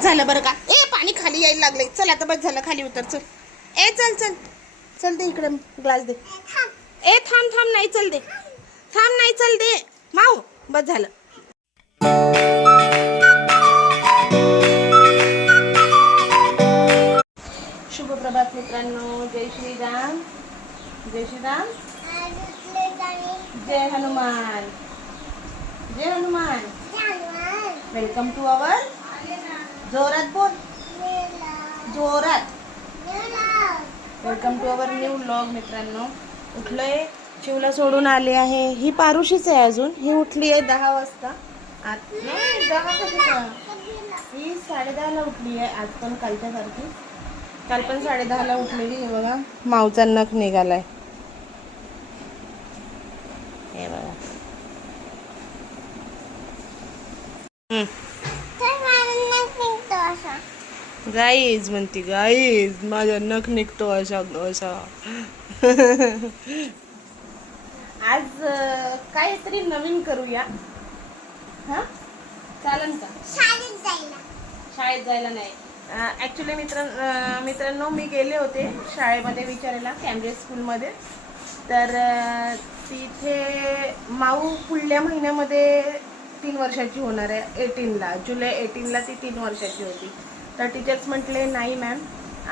बस झालं बरं का. ए पाणी खाली यायला लागले. चल आता बस झालं, खाली उतर. चल ए चल चल चल, दे इकडे ग्लास दे. ए थांब थांब, नाही चल दे, थांब, नाही चल दे माऊ, बस झालं. शुभ प्रभात मित्रांनो. जय श्रीराम, जय श्रीराम, जय हनुमान, जय हनुमान. वेलकम टू अवर, जोरात बोल, जोरात. Welcome to our new vlog. मित्रांनो उठलोय, शिवला सोडून आले आहे. ही पारुशीच आहे अजून. ही उठली आहे 10 वाजता. नाही 10 कधी, ही 10:30ला उठली आहे आज पण, कालच्या सारखी. काल पण 10:30ला उठलेली. हे बघा माऊचा नख निघालाय, हे बघा. गाईज म्हणते, गाईज माझा नख निघतो असा असा. आज काहीतरी नवीन करूया. हा चालेल का? शाळेत जायला नाही. ॲक्च्युली मित्रांनो मी गेले होते शाळेमध्ये विचारायला, कॅम्ब्रिज स्कूलमध्ये. तर तिथे माऊ पुढल्या महिन्यामध्ये 3 वर्षाची होणार आहे. 18ला, जुलै 18ला ती 3 वर्षाची होती. तर टीचर्स म्हटले नाही मॅम,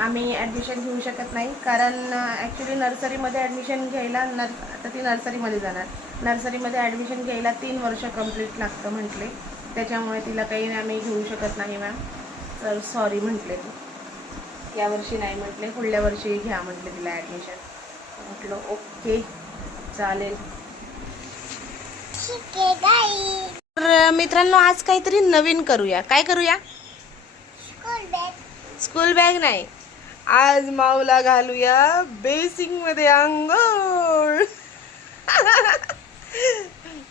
आम्ही ॲडमिशन घेऊ शकत नाही, कारण ॲक्च्युली नर्सरीमध्ये ॲडमिशन घ्यायला आता ती नर्सरीमध्ये जाणार. नर्सरीमध्ये ॲडमिशन घ्यायला 3 वर्ष कंप्लीट लागतं म्हटले. त्याच्यामुळे तिला काही आम्ही घेऊ शकत नाही मॅम. तर सॉरी म्हटले, तू यावर्षी नाही म्हटले, पुढल्या वर्षी घ्या म्हटले तिला ॲडमिशन. म्हटलं ओके चालेल. तर मित्रांनो आज काहीतरी नवीन करूया. काय करूया? स्कूल बॅग नाही, आज माऊला घालूया बेसिंग मध्ये आंघोळ.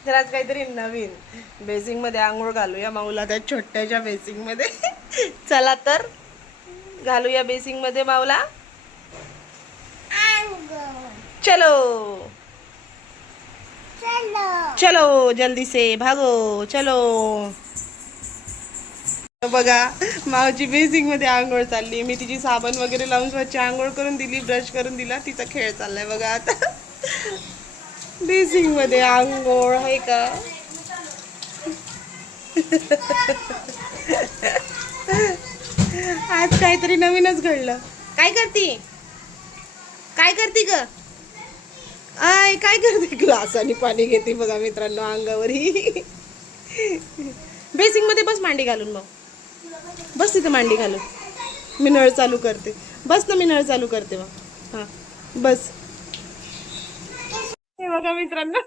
तर आज काहीतरी नवीन बेसिंग मध्ये आंघोळ घालूया माऊला, त्या छोट्याच्या बेसिंग मध्ये. चला तर घालूया बेसिंग मध्ये माऊला. चलो चलो जल्दी से भागो, चलो. बघा माऊची बेसिंग मध्ये आंघोळ चालली. मी तिची साबण वगैरे लावून स्वच्छ आंघोळ करून दिली, ब्रश करून दिला. तिचा खेळ चाललाय बघा आता. बेसिंग मध्ये आंघोळ आहे का? आज काहीतरी नवीनच घडलं. काय करती, काय करती ग? आय काय करते? ग्लासाने पाणी घेते बघा मित्रांनो अंगावरही. बेसिंग मध्ये बस मांडी घालून, मग बस तिथे मांडी घालून. मी नळ चालू करते, बस ना, मी नळ चालू करते मग. हा बस. हे बघा मित्रांनो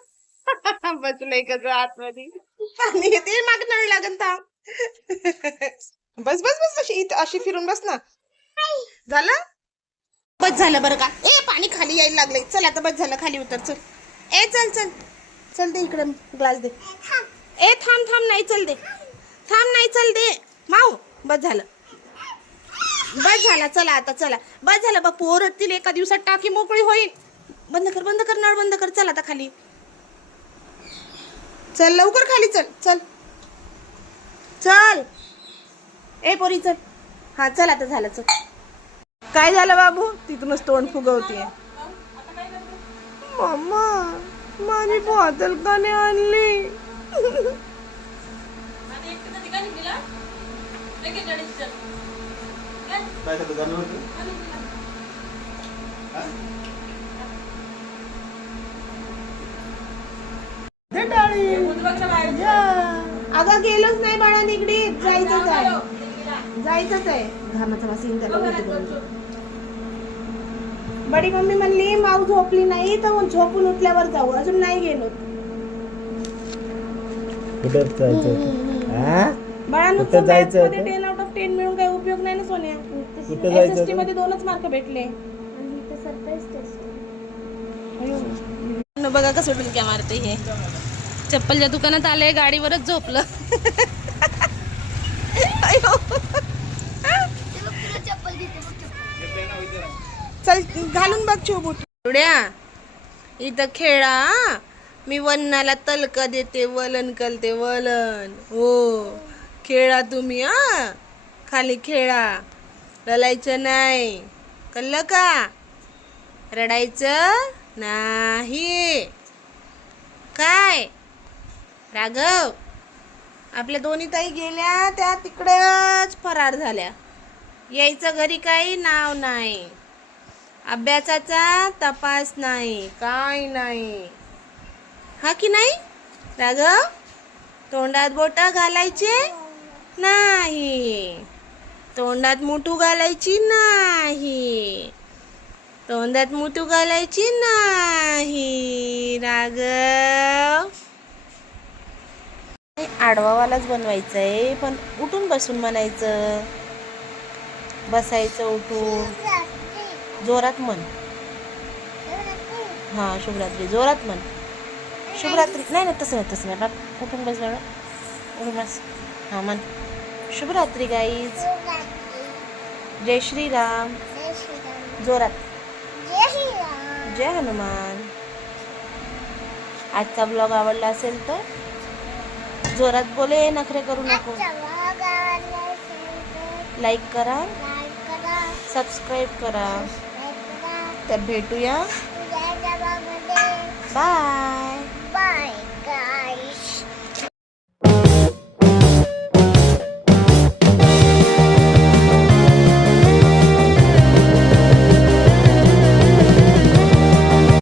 बसलंय कसं आतमध्ये, पाणी घेते. माग नळ लागन था. बस बस बस, अशी अशी फिरून बस ना. झालं, बस झालं बरं का. ए पाणी खाली यायला लागले. चल आता बस झालं, खाली उतर. चल ए चल चल चल, दे इकडे ग्लास दे. ए थांब थांब, नाही चल दे, थांब, नाही चल दे माऊ, बस झालं, बस झाला. चला आता चला, बस झालं. बघ पोर हटतील, एका दिवसात टाकी मोकळी होईल. बंद कर, बंद कर, नळ बंद कर. चल आता खाली चल, लवकर खाली चल. चल चल ए पोरी चल. हा चल आता झालं. चल. काय झालं बाबू? तिथूनच तोंड फुगवतीये. मम्मा माझी बॉटल का नाही आणली? अगं गेलोच नाही बाळा, निगडीत जायचंच आहे, जायचंच आहे. घामाचा वास येऊन त्याला. बडी मम्मी म्हणली माऊ झोपली नाही तर झोपून उठल्यावर जाऊ. अजून नाही गेलो. बाळा नुकतं 10 out of 10 मिळून काही उपयोग नाही ना सोन्या. SST मध्ये 2च मार्क भेटले. बघा कसं डुलक्या मारते हे. चप्पलच्या दुकानात आले, गाडीवरच झोपलं. चल घालून बघ चोबूट. इथं खेळा. मी वन्नाला तलक देते, वलन कलते वलन. हो खेळा तुम्ही. खाली खेळा, रडायचं नाही, कळलं का? रडायचं नाही. काय राघव, आपल्या दोन्ही ताई गेल्या, त्या तिकडेच फरार झाल्या. यायचं घरी काही नाव नाही, अभ्यासाचा तपास नाही, काय नाही. हा की नाही राघव? तोंडात बोट घालायचे नाही, तोंडात मुठू घालायची नाही, तोंडात मुठू घालायची नाही राघव. आडवावालाच बनवायचं आहे, पण उठून बसून म्हणायचं. बसायचं उठून, जोरात म्हण. हा शुभरात्री जोरात म्हण. शुभरात्री नाही ना, तसं नाही, तसं नाही बाप. उठून बस बाळा, उठून बस. हा म्हण शुभरात्री गाईज. जय श्रीराम. जोरात. जय हनुमान. आजचा ब्लॉग आवडला असेल तर जोरात बोले, नखरे करू नको. लाईक करा, सबस्क्राईब करा. तर भेटूया, बाय.